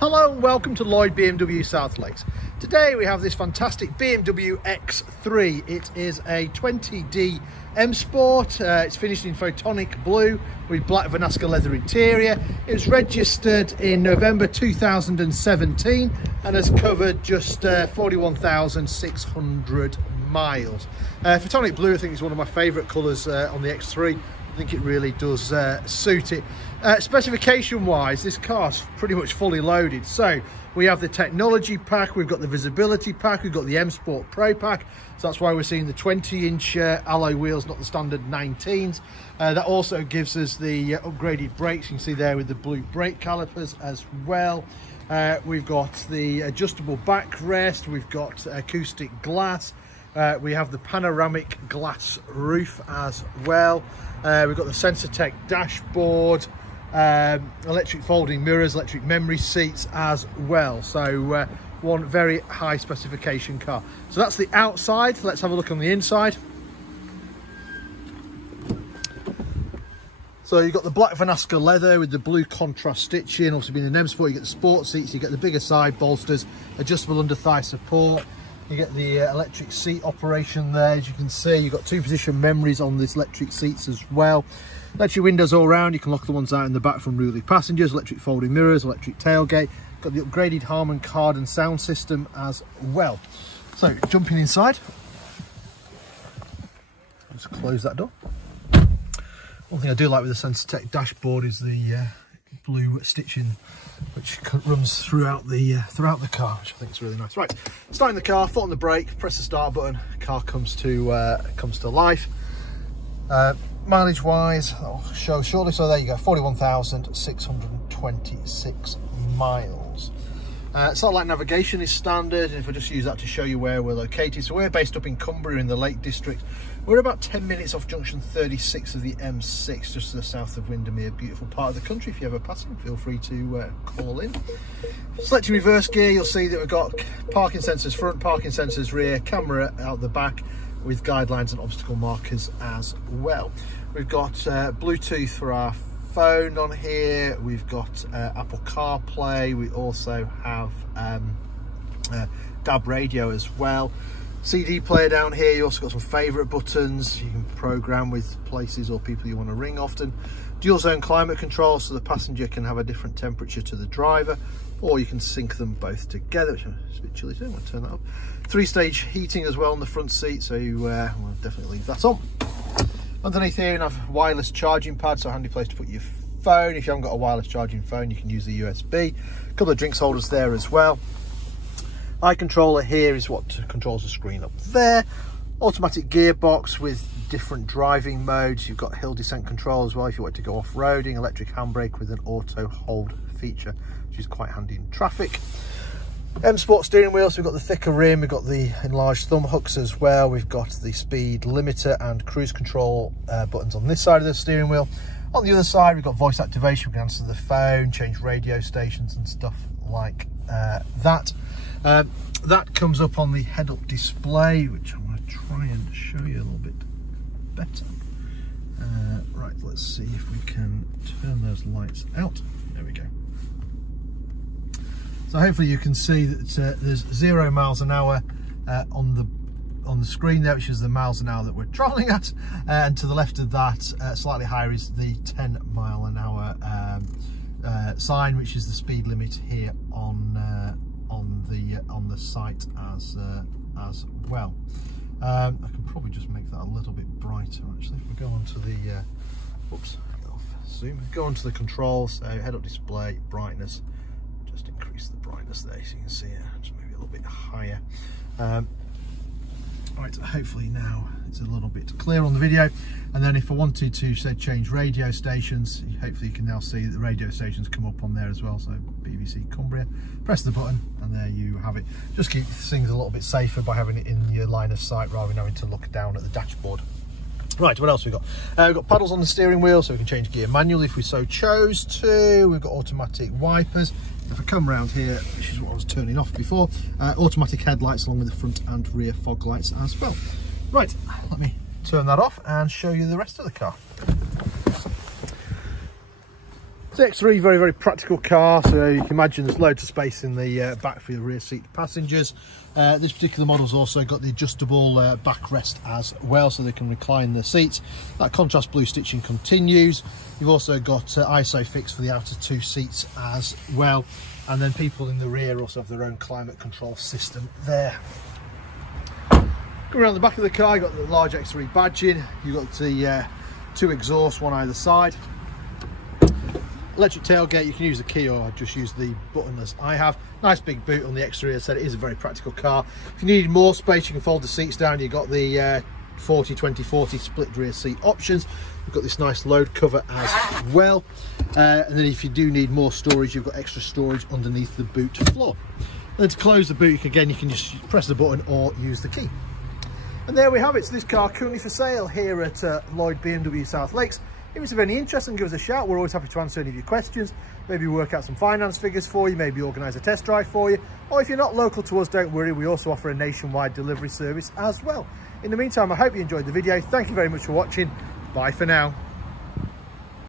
Hello and welcome to Lloyd BMW South Lakes. Today we have this fantastic BMW X3. It is a 20D M Sport. It's finished in Phytonic Blue with Black Vernasca Leather interior. It was registered in November 2017 and has covered just 41,600 miles. Phytonic Blue, I think, is one of my favourite colours on the X3. I think it really does suit it. Specification wise, this car's pretty much fully loaded. So we have the technology pack, we've got the visibility pack, we've got the M Sport Pro pack. So that's why we're seeing the 20-inch alloy wheels, not the standard 19s. That also gives us the upgraded brakes. You can see there with the blue brake calipers as well. We've got the adjustable backrest, we've got acoustic glass. We have the panoramic glass roof as well. We've got the Sensor-Tech dashboard, electric folding mirrors, electric memory seats as well. So one very high specification car. So that's the outside. Let's have a look on the inside. So you've got the Black Vernasca leather with the blue contrast stitching. Also being an M Sport, you get the sport seats, you get the bigger side bolsters, adjustable under thigh support. You get the electric seat operation there. As you can see, you've got 2-position memories on this electric seats as well. Electric windows all around. You can lock the ones out in the back from ruling passengers. Electric folding mirrors, electric tailgate. Got the upgraded Harman kardon sound system as well. So jumping inside, let's close that door. One thing I do like with the Sensor-Tech dashboard is the blue stitching which runs throughout the car, which I think is really nice. Right, starting the car, foot on the brake, press the start button, car comes to life. Mileage wise, I'll show shortly. So there you go, 41,626 miles. Satellite navigation is standard, and if I just use that to show you where we're located. So we're based up in Cumbria in the Lake District. We're about 10 minutes off junction 36 of the M6, just to the south of Windermere. Beautiful part of the country. If you're ever passing, feel free to call in. Selecting reverse gear, you'll see that we've got parking sensors front, parking sensors rear, camera out the back with guidelines and obstacle markers as well. We've got Bluetooth for our phone on here. We've got Apple CarPlay. We also have DAB radio as well. CD player down here. You also got some favourite buttons. You can program with places or people you want to ring often. Dual zone climate control, so the passenger can have a different temperature to the driver, or you can sync them both together, which is a bit chilly too. I'm going to turn that up. 3-stage heating as well on the front seat, so we'll definitely leave that on. Underneath here you have a wireless charging pad, so a handy place to put your phone. If you haven't got a wireless charging phone, you can use the USB. A couple of drinks holders there as well. Eye controller here is what controls the screen up there. Automatic gearbox with different driving modes. You've got hill descent control as well if you want to go off-roading. Electric handbrake with an auto hold feature, which is quite handy in traffic. M Sport steering wheel, so we've got the thicker rim, we've got the enlarged thumb hooks as well. We've got the speed limiter and cruise control buttons on this side of the steering wheel. On the other side, we've got voice activation. We can answer the phone, change radio stations and stuff like that. That comes up on the head-up display, which I'm going to try and show you a little bit better. Right, let's see if we can turn those lights out. There we go. So hopefully you can see that there's 0 miles an hour on the screen there, which is the miles an hour that we're travelling at, and to the left of that, slightly higher, is the 10 mile an hour sign, which is the speed limit here on the site as well. I can probably just make that a little bit brighter actually. If we go on to the zoom, go on to the controls, so head-up display, brightness, just increase the brightness there so you can see it, just maybe a little bit higher. Right, hopefully now it's a little bit clear on the video. And then if I wanted to say change radio stations, hopefully you can now see that the radio stations come up on there as well. So BBC Cumbria, press the button and there you have it. Just keep things a little bit safer by having it in your line of sight rather than having to look down at the dashboard. Right, what else we got? We've got paddles on the steering wheel, so we can change gear manually if we so chose to. We've got automatic wipers. If I come around here, which is what I was turning off before, automatic headlights along with the front and rear fog lights as well. Right, let me turn that off and show you the rest of the car. The X3, very, very practical car. So you can imagine there's loads of space in the back for your rear seat passengers. This particular model's also got the adjustable backrest as well, so they can recline the seats. That contrast blue stitching continues. You've also got ISOFIX for the outer two seats as well. And then people in the rear also have their own climate control system there. Going around the back of the car, you've got the large X3 badging. You've got the two exhausts, one either side. Electric tailgate, you can use the key or just use the button as I have. Nice big boot on the X3. As I said, it is a very practical car. If you need more space, you can fold the seats down. You've got the 40, 20, 40 split rear seat options. You've got this nice load cover as well. And then if you do need more storage, you've got extra storage underneath the boot floor. And then to close the boot, again, you can just press the button or use the key. And there we have it. So this car currently for sale here at Lloyd BMW South Lakes. If it's of any interest, give us a shout. We're always happy to answer any of your questions. Maybe work out some finance figures for you, maybe organise a test drive for you. Or if you're not local to us, don't worry, we also offer a nationwide delivery service as well. In the meantime, I hope you enjoyed the video. Thank you very much for watching. Bye for now.